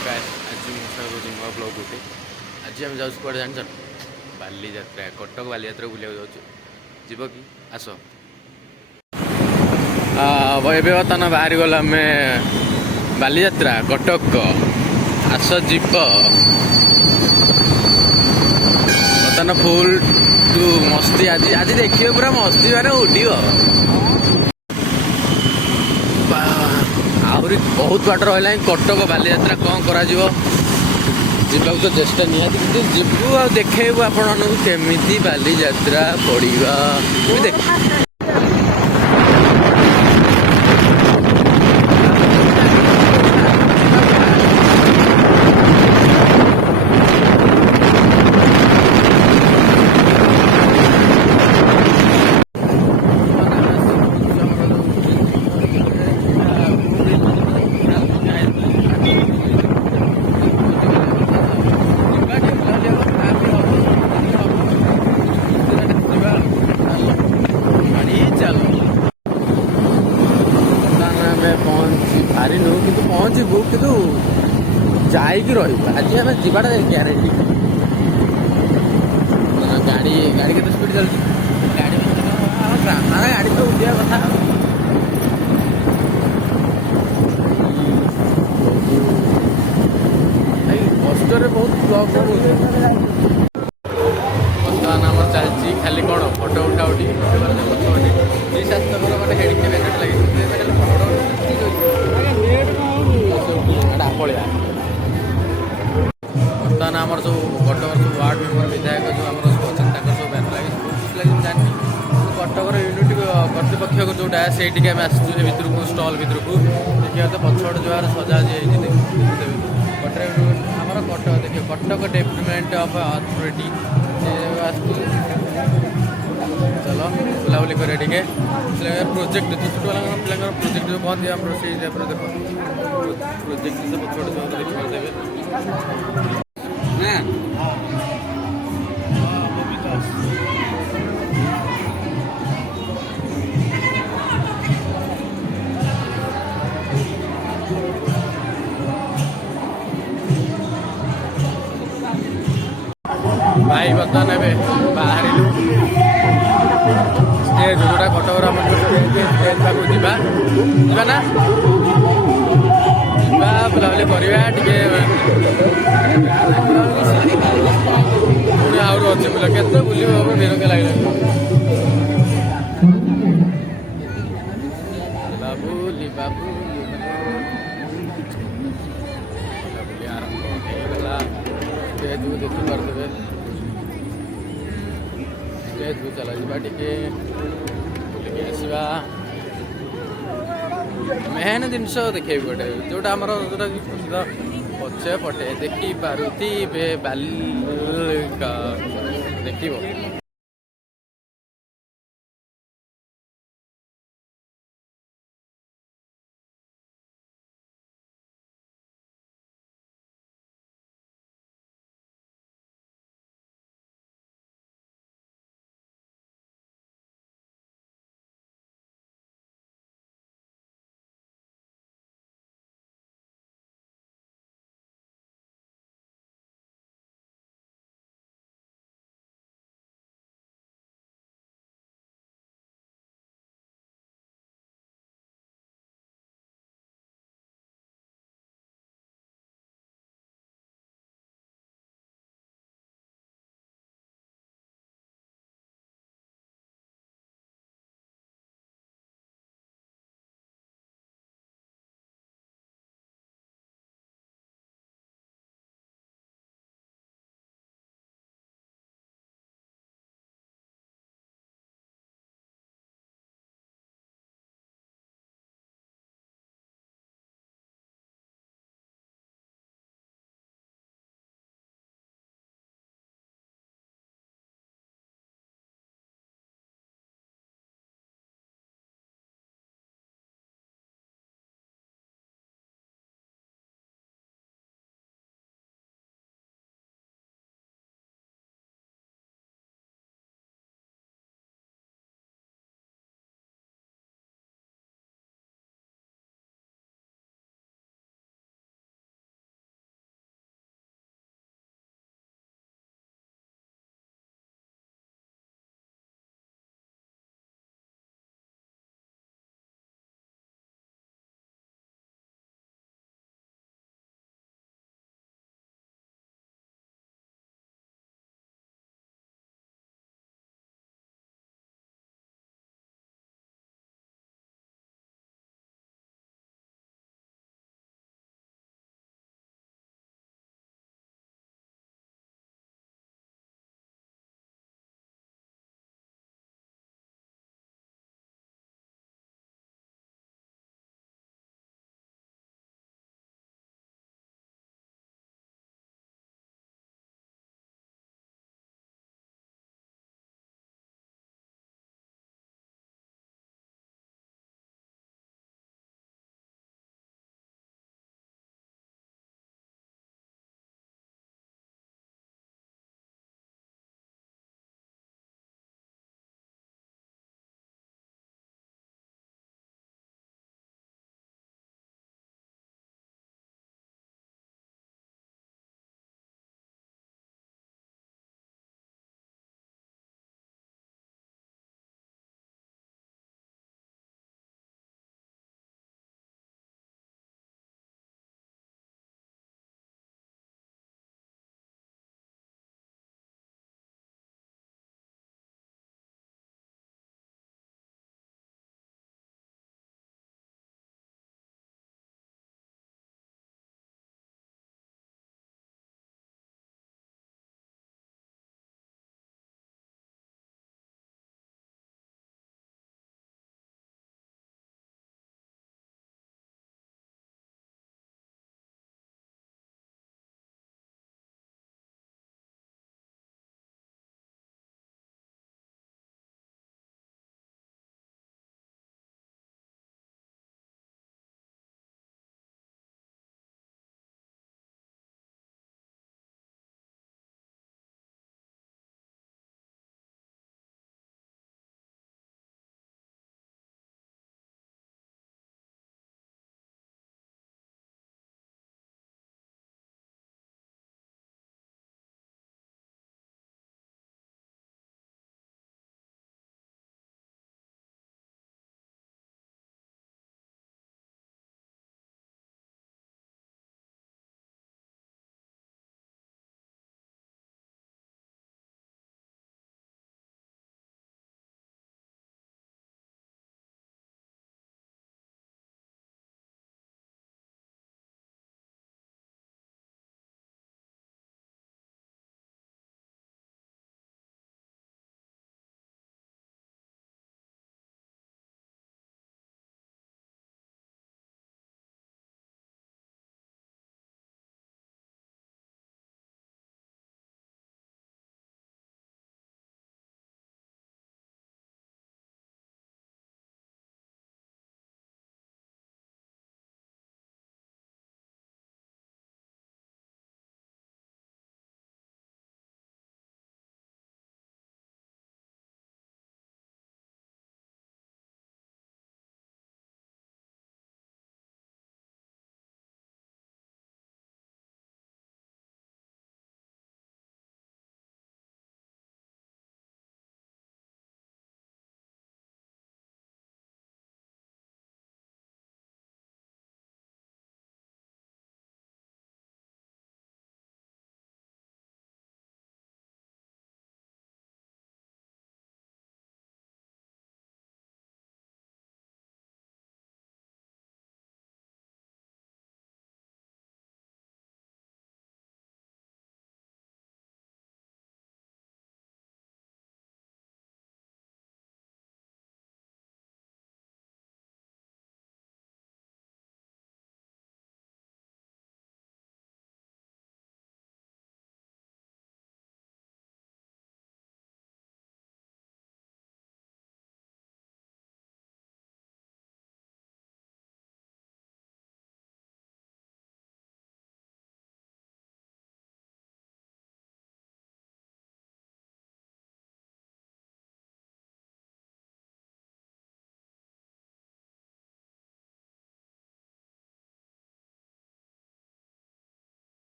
गाइस आज ମୁଁ ସାଙ୍ଗରେ ନୂଆ ବ୍ଲଗ୍ ଗୋଟେ ଆଜି ଆମେ ଯାଉଛୁ କୁଆଡ଼େ ଜାଣିଛ ବାଲିଯାତ୍ରା କଟକ ବାଲିଯାତ୍ରା ବୁଲିବାକୁ ଯାଉଛୁ ଯିବ କି ଆସ ଏବେ ବର୍ତ୍ତମାନ ବାହାରିଗଲା ଆମେ ବାଲିଯାତ୍ରା କଟକ ଆସ ଯିବ ବର୍ତ୍ତମାନ ଫୁଲ୍ ଟୁ ମସ୍ତି ଆଜି ଆଜି ଦେଖିବେ ପୁରା ମସ୍ତି ମାନେ ଉଡ଼ିବ ଆହୁରି ବହୁତ ବାଟ ରହିଲାଣି କଟକ ବାଲିଯାତ୍ରା କ'ଣ କରାଯିବ ଯିବାକୁ ତ ଚେଷ୍ଟା ନିହାତି କିନ୍ତୁ ଯିବୁ ଆଉ ଦେଖେଇବୁ ଆପଣମାନଙ୍କୁ କେମିତି ବାଲିଯାତ୍ରା ପଡ଼ିବା ଦେଖ ପାରିନୁ କିନ୍ତୁ ପହଞ୍ଚିବୁ କିନ୍ତୁ ଯାଇକି ରହିବୁ ଆଜି ଆମେ ଯିବାଟା ଗ୍ୟାରେଣ୍ଟି ଗାଡ଼ି ଗାଡ଼ି କେତେ ସ୍ପିଡ଼ ଚାଲୁଛି ଗାଡ଼ି ଗାଡ଼ି ତ ଉଠିବା କଥା ଭାଇ କଷ୍ଟରେ ବହୁତ ବ୍ଲଗ୍ ହେଉଛି ବର୍ତ୍ତମାନ ଆମର ଚାଲିଛି ଖାଲି କ'ଣ ଫଟୋ ଉଠା ଉଠି ଦୁଇ ସ୍ୱାସ୍ଥ୍ୟକର ମାନେ ହେଡ଼ିକି ବ୍ୟାନେଟ୍ ଲାଗିଛି ପଳେଇବା ବର୍ତ୍ତମାନ ଆମର ସବୁ କଟକର ସବୁ ୱାର୍ଡ଼ ମେମ୍ବର ବିଧାୟକ ଯେଉଁ ଆମର ସବୁ ଅଛନ୍ତି ତାଙ୍କର ସବୁ ବ୍ୟାନର ଲାଗିଛି ବହୁତ ଖୁସି ଲାଗି ମୁଁ ଜାଣିନି କଟକର ୟୁନିଟି କର୍ତ୍ତୃପକ୍ଷକୁ ଯେଉଁଟା ସେଇଠିକି ଆମେ ଆସିଛୁ ସେ ଭିତରକୁ ଷ୍ଟଲ୍ ଭିତରକୁ ଦେଖିବା ତ ପଛପଟେ ଯେଉଁହାର ସଜାଜି ହେଇଛି ଦେଖିଦେବେ ଆମର କଟକ ଦେଖିବ କଟକ ଡେଭଲପମେଣ୍ଟ ଅଫ୍ ଅଥରିଟି ସେ ଆସିଛୁ ଚାଲ ବୁଲାବୁଲି କରିବା ଟିକେ ପ୍ରୋଜେକ୍ଟ ଛୋଟ ପିଲାଙ୍କର ପ୍ରୋଜେକ୍ଟ ଯେଉଁ କହନ୍ତି ଆମର ସେଇ ଟାଇପ୍ର ଦେଖ ପ୍ରୋଜେକ୍ଟ ସବୁ ଛୋଟ ଛୋଟ ଦେଖିପାରିଦେବେ ଭାଇ ବର୍ତ୍ତମାନ ଏବେ ବାହାରିଲୁ ଷ୍ଟେଜ୍ ଯେଉଁଟା କଟକର ଆମର ଷ୍ଟେଜ୍ ପାଖକୁ ଯିବା ଯିବା ନା ଯିବା ବୁଲାବୁଲି କରିବା ଟିକେ ପୁଣି ଆହୁରି ଅଛି ବୁଲା କେତେ ବୁଲିବ ହବ ବିରକ୍ତ ଲାଗିଲାଣି ବୁଲାବୁଲି ଆରମ୍ଭ ହେଇଗଲା ଷ୍ଟେଜ୍କୁ ଦେଖିପାରୁଥିବେ ଷ୍ଟେଜ୍କୁ ଚାଲ ଯିବା ଟିକେ ବୁଲିକି ଆସିବା ମେନ୍ ଜିନିଷ ଦେଖେଇବି ଗୋଟେ ଯେଉଁଟା ଆମର ଯେଉଁଟାକି ପ୍ରସିଦ୍ଧ ପଛେ ପଟେ ଦେଖିପାରୁଥିବେ ବାଲିକା ଦେଖିବ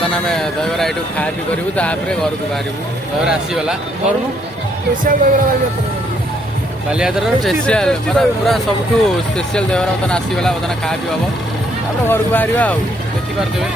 ବର୍ତ୍ତମାନ ଆମେ ଦହିବରା ଏଇଠୁ ଖାଇବା ପିଇ କରିବୁ ତାପରେ ଘରକୁ ବାହାରିବୁ। ଦହିବରା ଆସିଗଲା ଘରକୁ ବାଲିଯାତ୍ରାର ସ୍ପେଶିଆଲ ମାନେ ପୁରା ସବୁଠୁ ସ୍ପେଶିଆଲ ଦହିବରା ବର୍ତ୍ତମାନ ଆସିଗଲା। ବର୍ତ୍ତମାନ ଖାଇବା ପିଇ ହବ ତାପରେ ଘରକୁ ବାହାରିବା ଆଉ ଦେଖିପାରୁଥିବେ।